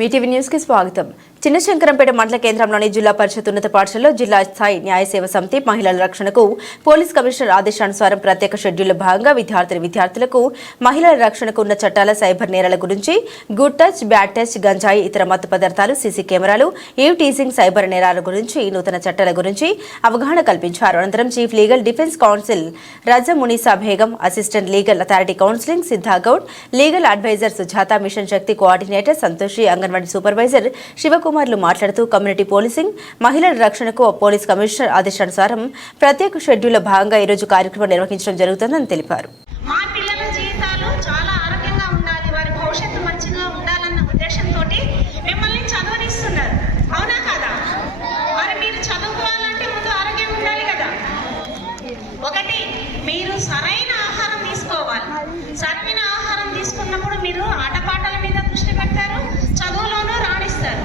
Mee TV news కి స్వాగతం. చిన్నశంకరంపేట మండల కేంద్రంలోని జిల్లా పరిషత్ ఉన్నత పాఠశాలలో జిల్లా స్థాయి న్యాయ సేవ సమితి మహిళల రక్షణకు పోలీస్ కమిషనర్ ఆదేశానుసారం ప్రత్యేక షెడ్యూల్లో భాగంగా విద్యార్థులకు మహిళల రక్షణకు ఉన్న చట్టాల, సైబర్ నేరాల గురించి, గుడ్ టచ్, బ్యాడ్ టచ్, గంజాయి, ఇతర మత్తు పదార్థాలు, సీసీ కెమెరాలు, ఈవ్ టీజింగ్, సైబర్ నేరాల గురించి, నూతన చట్టాల గురించి అవగాహన కల్పించారు. అనంతరం chief legal defence counsel Raza Munisa Begum, assistant legal authority counselling Siddha Goud, legal adviser Sujatha, mission Shakti coordinator Santoshi, anganwadi supervisor శివకుమార్లు మాట్లాడుతూ కమ్యూనిటీ పోలీసింగ్, మహిళల రక్షణకు పోలీస్ కమిషనర్ ఆదేశానుసారం ప్రత్యేక షెడ్యూల్లో భాగంగా ఈరోజు కార్యక్రమం నిర్వహించడం జరుగుతుందని తెలిపారు. మా పిల్లల జీవితాలు చాలా ఆరోగ్యంగా ఉండాలి, వారి భవిష్యత్తు మంచిగా ఉండాలన్న ఉద్దేశంతో మిమ్మల్ని చదవనిస్తున్నారు. అవునా కదా? మరి మీరు చదువుకోవాలంటే ముందు ఆరోగ్యం ఉండాలి కదా. ఒకటి, మీరు సరైన ఆహారం తీసుకోవాలి. సరైన ఆహారం తీసుకున్నప్పుడు మీరు ఆటపాటల మీద దృష్టి పెడతారు, చదువులోనూ రాణిస్తారు.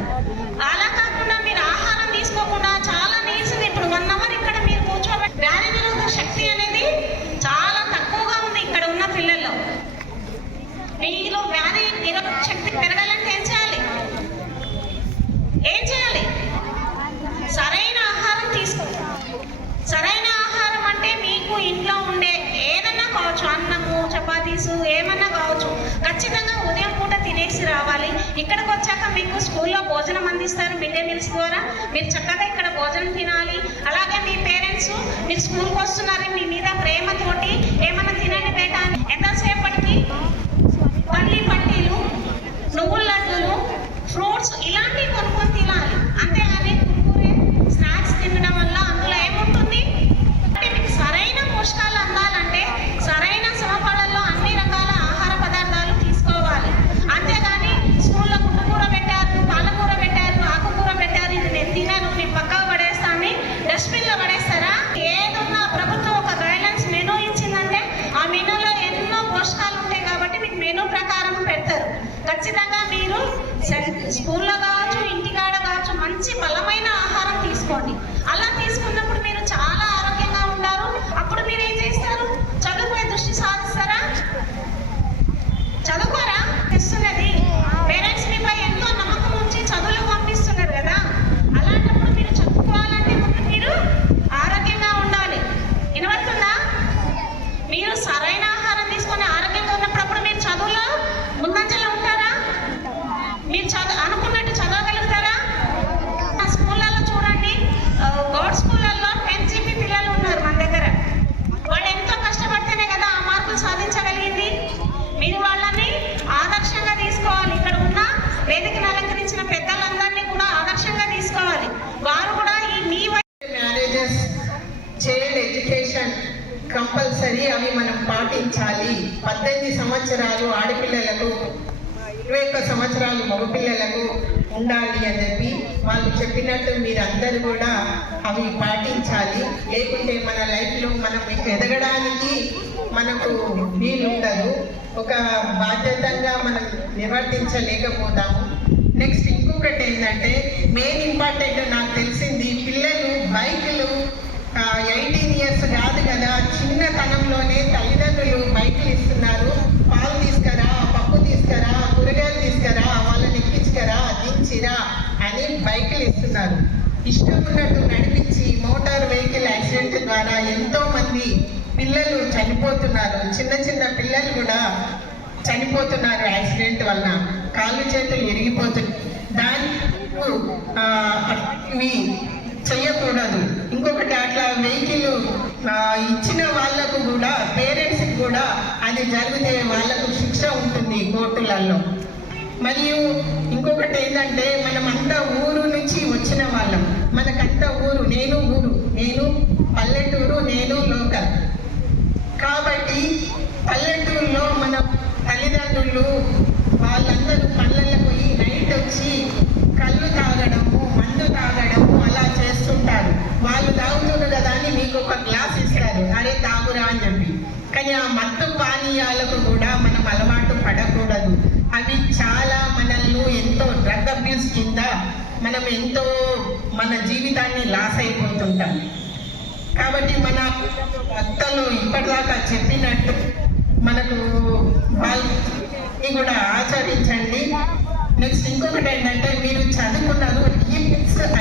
అలా కాకుండా మీరు ఆహారం తీసుకోకుండా చాలా నీరసం, ఇప్పుడు 1 అవర్ ఇక్కడ మీరు కూర్చోబెట్టి వ్యాధి నిరోధక శక్తి అనేది చాలా తక్కువగా ఉంది ఇక్కడ ఉన్న పిల్లల్లో. మీలో వ్యాధి నిరోధక శక్తి పెరగాలంటే ఏం చేయాలి? సరైన ఆహారం తీసుకోవాలి. సరైన ఆహారం అంటే మీకు ఇంట్లో ఉండే ఏదన్నా కావచ్చు, అన్నము, చపాతీసు ఏమన్నా కావచ్చు, ఖచ్చితంగా ఉదయం పూట తినేసి రావాలి. ఇక్కడికి వచ్చాక మీకు స్కూల్లో భోజనం అందిస్తారు మిడ్ డే మీల్స్ ద్వారా. మీరు చక్కగా ఇక్కడ భోజనం తినాలి. అలాగే మీ పేరెంట్స్ మీరు స్కూల్కి వస్తున్నారు, మీ మీద ప్రేమతోటి ఏమన్నా తినండి బేట అని ఎంతసేపటికి పల్లి పట్టీలు, నువ్వుల లడ్డూలు, ఫ్రూట్స్ ఇలాంటివి కొనుక్కొని తినాలి. అంతేగాని కుర్కురే స్నాక్స్ తినడం వల్ల అందులో ఏముంటుంది అంటే మీకు సరైన పోషకాలు అందాలంటే సరైన సమపాలల్లో అన్ని రకాల ఆహార పదార్థాలు తీసుకోవాలి. అంతేగాని స్కూల్లో గుడ్డుకూర పెట్టారు, పాలకూర పెట్టారు, ఆకుకూర పెట్టారు, ఇది నేను తినను, నేను పక్కకు పడేస్తాను, డస్ట్బిన్లో పడేస్తారా? ఏదన్నా ప్రభుత్వం ఒక గైడ్లైన్స్ మెనూ ఇచ్చిందంటే ఆ మెనూలో ఎన్నో పోషకాలు ఉంటాయి కాబట్టి మీకు మెనూ ప్రకారం పెడతారు. ఖచ్చితంగా మీరు స్కూల్లో కావచ్చు, ఇంటికాడ కావచ్చు, మంచి బలమైన ఆహారం తీసుకోండి. అలా తీసుకున్నప్పుడు మీరు చాలా ఆరోగ్యంగా ఉంటారు. అప్పుడు మీరు ఏం చేస్తారు? చదువుపై దృష్టి సాధిస్తారా? చదువుకోరా? తెస్తున్నది పేరెంట్స్ మీపై ఎంతో నమ్మకం ఉంచి చదువులకు పంపిస్తున్నారు కదా. అలాంటప్పుడు మీరు చదువుకోవాలంటే ముందు మీరు ఆరోగ్యంగా ఉండాలి. వినబడుతుందా? మీరు సరైన ఆహారం తీసుకొని ఆరోగ్యంగా ఉన్నప్పుడు అప్పుడు మీరు చదువులో ముందంజలో ఉంటారా? మీరు అనుకున్నట్టు చదవగలుగుతారా? స్కూళ్ళల్లో చూడండి, గౌడ్ స్కూళ్ళల్లో 10 GB పిల్లలు ఉన్నారు మన దగ్గర. వాళ్ళు ఎంతో కష్టపడితేనే కదా ఆ మార్కులు సాధించగలిగింది. మీరు వాళ్ళని ఆదర్శంగా తీసుకోవాలి. ఇక్కడ ఉన్న వేదికను అలంకరించిన పెద్దలందరినీ కూడా ఆదర్శంగా తీసుకోవాలి. వారు కూడా ఈ మీ మ్యారేజెస్, చైల్డ్ ఎడ్యుకేషన్ కంపల్సరీ, అవి మనం పాటించాలి. 18 సంవత్సరాలు ఆడపిల్లలకు, 21 సంవత్సరాలు మగపిల్లలకు ఉండాలి అని చెప్పి వాళ్ళు చెప్పినట్టు మీరందరూ కూడా అవి పాటించాలి. లేకుంటే మన లైఫ్లో మనం ఎదగడానికి మనకు వీలుండదు. ఒక బాధ్యతంగా మనం నిర్వర్తించలేకపోతాము. నెక్స్ట్ ఇంకొకటి ఏంటంటే మెయిన్ ఇంపార్టెంట్ నాకు తెలిసింది, పిల్లలు బైకులు 18 years కాదు కదా, చిన్నతనంలోనే తల్లిదండ్రులు బైకులు ఇస్తున్నారు. పాలు తీసుకురా, పప్పు తీసుకురా, కూరగాయలు తీసుకురా, వాళ్ళని ఎక్కించుకరా, దించిరా అని బైకులు ఇస్తున్నారు. ఇష్టం ఉన్నట్టు నడిపించి మోటార్ వెహికల్ యాక్సిడెంట్ ద్వారా ఎంతో మంది పిల్లలు చనిపోతున్నారు. చిన్న చిన్న పిల్లలు కూడా చనిపోతున్నారు యాక్సిడెంట్ వలన, కాళ్ళు చేతులు ఇరిగిపోతున్నాయి. దాన్ని చెయ్యకూడదు. ఇంకొకటి, అట్లా వెహికల్ ఇచ్చిన వాళ్ళకు కూడా, పేరెంట్స్కి కూడా అది జరిగితే వాళ్ళకు శిక్ష ఉంటుంది కోర్టులలో. మరియు ఇంకొకటి ఏంటంటే, మనమంతా ఊరు నుంచి వచ్చిన వాళ్ళం. మనకంతా నేను పల్లెటూరు, నేను లోకల్. కాబట్టి పల్లెటూరులో మన తల్లిదండ్రులు వాళ్ళందరూ పళ్ళకు పోయి నైట్ వచ్చి కళ్ళు తాగడము, మందు తాగడము అలా చేస్తుంటారు. వాళ్ళు తాగుతున్నారు కదా అని మీకు ఒక గ్లాస్ ఇస్తారు, అరే తాగురా అని చెప్పి. కానీ ఆ మత్తు పానీయాలకు కూడా మనం అలవాటు పడకూడదు. అవి చాలా మనల్ని ఎంతో డ్రగ్ అబ్యూస్ కింద మనం ఎంతో మన జీవితాన్ని లాస్ అయిపోతుంటాం. కాబట్టి మన భక్తులు ఇప్పటిదాకా చెప్పినట్టు మనకు వాళ్ళు కూడా ఆచరించండి. నెక్స్ట్ ఇంకొకటి ఏంటంటే మీరు చదువుకున్నారు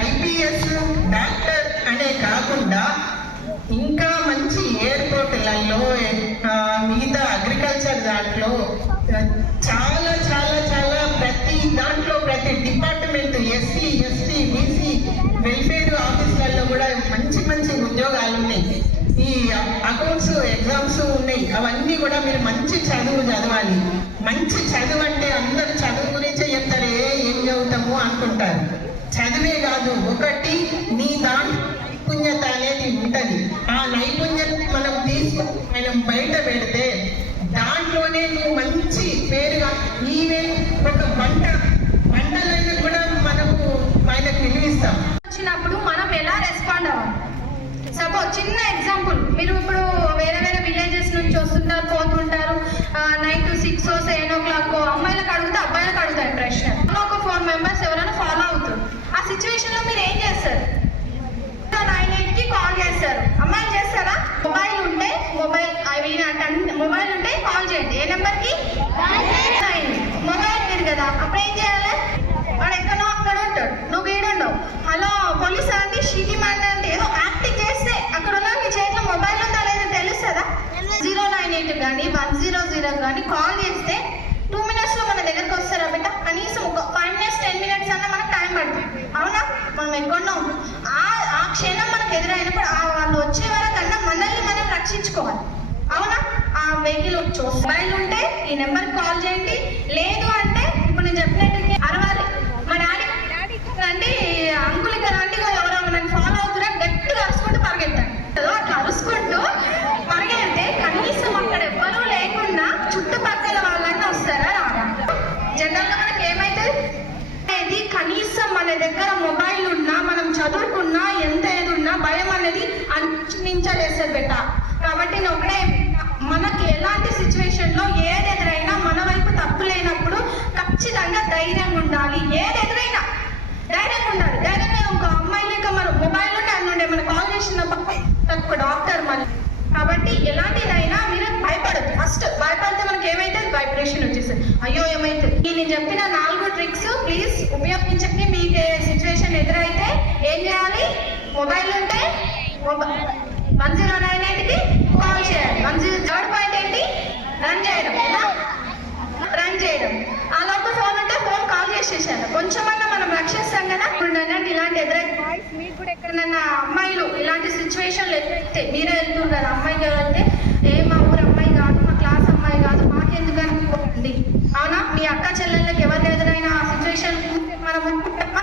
ఐపీఎస్ డాక్టర్ అనే కాకుండా ఇంకా మంచి ఎయిర్పోర్ట్లలో మిగతా అగ్రికల్చర్ దాంట్లో చాలా చాలా చాలా ప్రతి దాంట్లో ప్రతి department SC ST BC welfare ఆఫీసులలో కూడా మంచి మంచి ఉద్యోగాలు ఉన్నాయి. ఈ అకౌంట్స్ ఎగ్జామ్స్ ఉన్నాయి. అవన్నీ కూడా మీరు మంచి చదువు చదవాలి. మంచి చదువు అంటే అందరు చదువు గురించే చెప్తారు, ఏం చదువుతాము అనుకుంటారు. చదివే కాదు, ఒకటి నీ నైపుణ్యత అనేది ఉంటుంది. ఆ నైపుణ్యత మనం మనం బయట పెడితే దాంట్లోనే నువ్వు మంచి పేరుగా ఈవెన్ ఒక వంటలైనా కూడా మనకు ఆయనకు విలువిస్తాం. వచ్చినప్పుడు మనం ఎలా రెస్పాండ్ అవ్వాలి? సపోజ్ చిన్న ఎగ్జాంపుల్, మీరు ఇప్పుడు వేరే వేరే విలేజెస్ నుంచి వస్తుంటారు, పోతుంటారు, 9 to 6 7 o'clock అమ్మాయిలకు అడిగితే అబ్బాయిలకు అడుగుతారు ప్రశ్న. ఒక 4 members ఎవరైనా ఫాలో అవుతారు. ఆ సిచ్యువేషన్ లో మీరు ఏం చేస్తారు? 98కి కాల్ చేస్తారు. అమ్మాయిలు చేస్తారా? మొబైల్ ఉంటే మొబైల్ ఉంటే కాల్ చేయండి. ఏ నెంబర్కి? మొబైల్ లేదు కదా, అప్పుడు ఏం చేయాలి? వాడు ఎక్కడో అక్కడ ఉంటాడు, నువ్వు ఈడుండవు. హలో పోలీస్ అండి, షీటీ మ్యాన్ అంటే ఏదో యాక్టింగ్ చేస్తే అక్కడ ఉన్న మీ చేతిలో మొబైల్ ఉందా లేదా తెలుస్తుందా? 098 కానీ 100 కానీ కాల్ చేస్తే 2 minutes లో మన దగ్గరకు వస్తారా బిడ్డ? కనీసం ఒక 5 minutes 10 minutes అన్నా మనకు టైం పడుతుంది. అవునా? మనం ఎక్కడో ఆ క్షణం మనకు ఎదురైనప్పుడు వాళ్ళు వచ్చే వరకన్నా మనల్ని మనం రక్షించుకోవాలి. అవునా? ఆ వెహికల్ మొబైల్ ఉంటే ఈ నెంబర్కి కాల్ చేయండి. లేదు అంటే ఇప్పుడు నేను చెప్పినట్టు అరవాలి. మా డాడీ అంటే అంకుల్ ఇక్కడ అంటే ఎవరో నన్ను ఫాలో అవుతున్నా గట్టిగా అరుచుకుంటూ పరిగెత్తాను. అట్లా అరుచుకుంటూ పరిగెడితే కనీసం అక్కడ ఎవ్వరూ లేకుండా చుట్టుపక్కల వాళ్ళన్నా వస్తారా రారా? జనరల్గా మనకి ఏమైతుంది, కనీసం మన దగ్గర మొబైల్ ఉన్నా మనం చదువుకున్నా ఎంత ఏది ఉన్నా భయం అనేది అనిపించలేస్తారు బెట్ట. కాబట్టి నేను ఒకటే, మనకి ఎలాంటి సిచ్యువేషన్ లో ఏది ఎదురైనా మన వైపు తప్పు లేనప్పుడు ఖచ్చితంగా ధైర్యంగా ఉండాలి. ఏది ఎదురైనా ధైర్యంగా ఉండాలి. ధైర్యంగా ఒక అమ్మాయి లేక మన మొబైల్ ఉంటే అందుండే మన కాల్ చేసిన ఒక డాక్టర్ మళ్ళీ. కాబట్టి ఎలాంటిదైనా మీరు భయపడద్దు. ఫస్ట్ భయపడితే మనకి ఏమైతే వైబ్రేషన్ వచ్చేస్తుంది, అయ్యో ఏమైతుంది. నేను చెప్పిన 4 ట్రిక్స్ ప్లీజ్ ఉపయోగించండి. మీకు సిచ్యువేషన్ ఎదురైతే ఏం చేయాలి? మొబైల్ ఉంటే 1098కి కాల్ చేయాలి. థర్డ్ పాయింట్ ఏంటి? రన్ చేయడం. రన్ చేయడం. ఆ లోపల ఫోన్ ఉంటే ఫోన్ కాల్ చేసేసాను. కొంచెమన్నా మనం రక్షిస్తాం కదా. ఇప్పుడు నన్ను ఇలాంటి బాయ్స్ మీకు కూడా ఎక్కడన్నా అమ్మాయిలు ఇలాంటి సిచ్యువేషన్లు ఎదురైతే మీరే వెళ్తున్నారు కదా, అమ్మాయికి వెళ్తే మా ఊరు అమ్మాయి కాదు, మా క్లాస్ అమ్మాయి కాదు, మాకెందుకు అనుకోండి. అవునా? మీ అక్క చెల్లెళ్ళకి ఎవరు ఎదురైనా ఆ సిచ్యువేషన్ మనం అనుకుంటామా?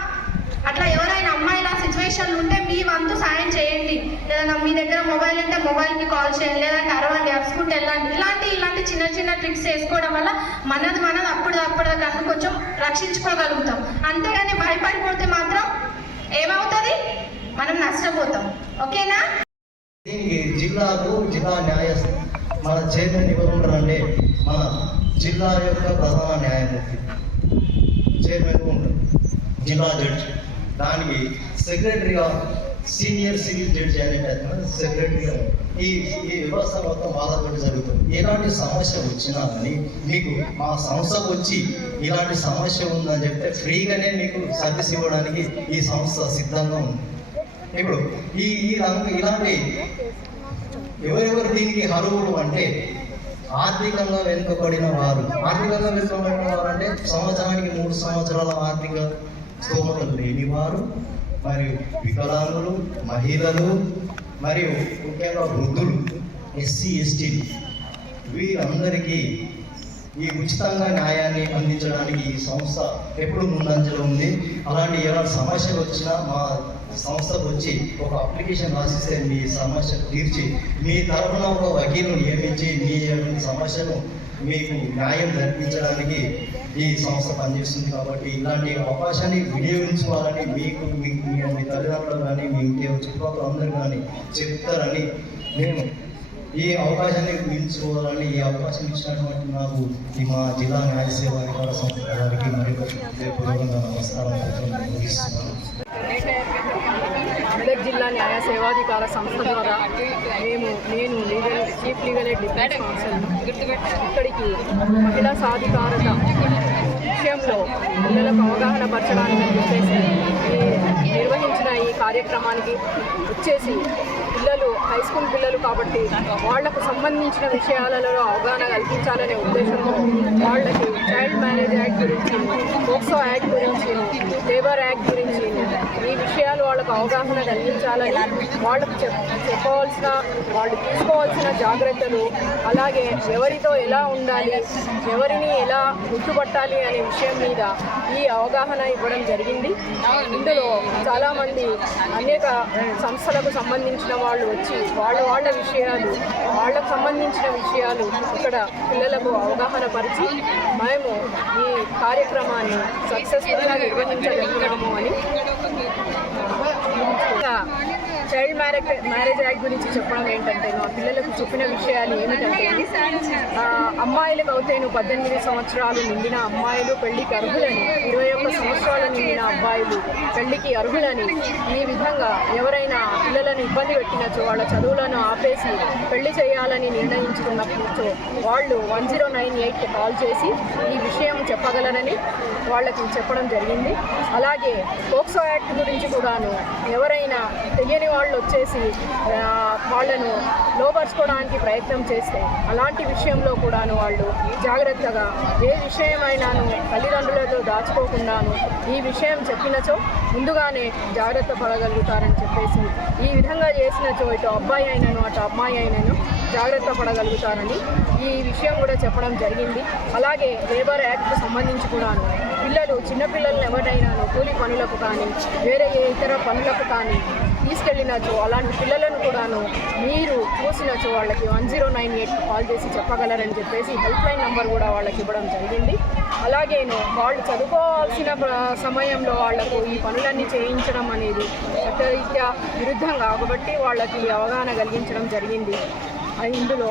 అట్లా ఎవరైనా అమ్మాయిల సిచ్యువేషన్లు ఉంటే మీ వంతు సాయం చేయండి. లేదా మీ దగ్గర మొబైల్ ఉంటే మొబైల్కి కాల్ చేయండి, లేదంటే అరవండి, అరుచుకుంటూ వెళ్ళండి. ఇలాంటి చిన్న చిన్న ట్రిక్స్ వేసుకోవడం వల్ల మనది అప్పుడు కన్నా కొంచెం రక్షించుకోగలుగుతాం. అంతేగాని భయపడిపోతే మాత్రం ఏమవుతుంది? మనం నష్టపోతాం. ఓకేనా? దీనికి జిల్లా న్యాయస్థానం మన చైర్మన్ ఎవరు ఉంటారంటే మన జిల్లా యొక్క ప్రధాన న్యాయమూర్తి చైర్మన్ ఉంటారు, జిల్లా జడ్జి. దానికి సెక్రటరీగా సీనియర్ సివిల్ జడ్జి అనేది సెక్రటరీగా ఈ వ్యవస్థ మొత్తం వాళ్ళతో జరుగుతుంది. ఎలాంటి సమస్య వచ్చినా కానీ మీకు మా సంస్థకు వచ్చి ఇలాంటి సమస్య ఉందని చెప్తే ఫ్రీగానే మీకు సర్వీస్ ఇవ్వడానికి ఈ సంస్థ సిద్ధంగా ఉంది. ఇప్పుడు ఇలాంటి ఎవరెవరు దీనికి అర్హులు అంటే ఆర్థికంగా వెనుకబడిన వారు. ఆర్థికంగా వెనుకబడిన వారు అంటే సంవత్సరానికి 3 సంవత్సరాల ఆర్థిక స్తోమతలు లేని వారు, మరియు వికలాంగులు, మహిళలు, మరియు ముఖ్యంగా వృద్ధులు, ఎస్సీ ఎస్టీలు, వీరందరికీ ఈ ఉచితంగా న్యాయాన్ని అందించడానికి ఈ సంస్థ ఎప్పుడు ముందంజలో ఉంది. అలాంటి ఏమైనా సమస్యలు వచ్చినా మా సంస్థకు వచ్చి ఒక అప్లికేషన్ రాసిస్తే మీ సమస్య తీర్చి మీ తరఫున ఒక వకీలును నియమించి మీ సమస్యను మీకు న్యాయం జరిపించడానికి ఈ సంస్థ పనిచేస్తుంది. కాబట్టి ఇలాంటి అవకాశాన్ని వినియోగించుకోవాలని మీకు మీ తల్లిదండ్రులు కానీ మీ చుట్టుపక్కల అందరూ కానీ చెప్తారని నేను ఈ అవకాశాన్ని వినియోగించుకోవాలని ఈ అవకాశం ఇచ్చినటువంటి నాకు మా జిల్లా న్యాయ సేవా అధికార సంస్థ గారికి మరియు పూర్వకంగా నమస్కారం ముగిస్తున్నాను. మెదక్ జిల్లా న్యాయ సేవాధికార సంస్థ ద్వారా నేను chief legal aid defence council ఇక్కడికి మహిళా సాధికారత విషయంలో పిల్లలకు అవగాహన పరచడానికి చెప్పేసి నిర్వహించిన ఈ కార్యక్రమానికి వచ్చేసి పిల్లలు హై స్కూల్ పిల్లలు కాబట్టి వాళ్లకు సంబంధించిన విషయాలలో అవగాహన కల్పించాలనే ఉద్దేశంతో వాళ్ళకి చైల్డ్ మ్యారేజ్ యాక్ట్ గురించి, పోక్సో యాక్ట్ గురించి, లేబర్ యాక్ట్ గురించి ఈ విషయాలు వాళ్ళకు అవగాహన కలిగించాలని, వాళ్ళకు చెప్పవలసిన, వాళ్ళు తీసుకోవాల్సిన జాగ్రత్తలు, అలాగే ఎవరితో ఎలా ఉండాలి, ఎవరిని ఎలా గుర్తుపట్టాలి అనే విషయం మీద ఈ అవగాహన ఇవ్వడం జరిగింది. ఇందులో చాలామంది అనేక సంస్థలకు సంబంధించిన వాళ్ళు వచ్చి వాళ్ళ విషయాలు, వాళ్ళకు సంబంధించిన విషయాలు ఇక్కడ పిల్లలకు అవగాహన పరిచి మేము ఈ కార్యక్రమాన్ని సక్సెస్ఫుల్గా నిర్వహించగలుగుతున్నాము అని. చైల్డ్ మ్యారేజ్ యాక్ట్ గురించి చెప్పడం ఏంటంటే, మా పిల్లలకు చెప్పిన విషయాలు ఏమిటంటే, అమ్మాయిలకు అవుతేను 18 సంవత్సరాలు నిండిన అమ్మాయిలు పెళ్లికి అర్హులని, 21 సంవత్సరాలు నిండిన అబ్బాయిలు పెళ్లికి అర్హులని, ఈ విధంగా ఎవరైనా పిల్లలను ఇబ్బంది పెట్టినచో, వాళ్ళ చదువులను ఆపేసి పెళ్లి చేయాలని నిర్ణయించుకున్నప్పుడు వాళ్ళు 1098కి కాల్ చేసి ఈ విషయం చెప్పగలరని వాళ్ళకి చెప్పడం జరిగింది. అలాగే పోక్సో యాక్ట్ గురించి కూడాను ఎవరైనా తెలియని వాళ్ళు వచ్చేసి వాళ్ళను లోపరుచుకోవడానికి ప్రయత్నం చేస్తే అలాంటి విషయంలో కూడాను వాళ్ళు జాగ్రత్తగా ఏ విషయమైనాను తల్లిదండ్రులతో దాచుకోకుండాను ఈ విషయం చెప్పినచో ముందుగానే జాగ్రత్త పడగలుగుతారని చెప్పేసి, ఈ విధంగా చేసినచో ఇటు అబ్బాయి అయినను అటు అమ్మాయి అయినను జాగ్రత్త పడగలుగుతారని ఈ విషయం కూడా చెప్పడం జరిగింది. అలాగే లేబర్ యాక్ట్కు సంబంధించి కూడాను పిల్లలు, చిన్నపిల్లలను ఎవరైనాను కూలి పనులకు కానీ వేరే ఏ ఇతర పనులకు కానీ తీసుకెళ్ళినచో అలాంటి పిల్లలను కూడాను మీరు చూసినచో వాళ్ళకి 1098 కాల్ చేసి చెప్పగలరని చెప్పేసి హెల్ప్ లైన్ నెంబర్ కూడా వాళ్ళకి ఇవ్వడం జరిగింది. అలాగేను వాళ్ళు చదువుకోవాల్సిన సమయంలో వాళ్లకు ఈ పనులన్నీ చేయించడం అనేది చట్టరీత్యా విరుద్ధం కాబట్టి వాళ్ళకి అవగాహన కలిగించడం జరిగింది. ఇందులో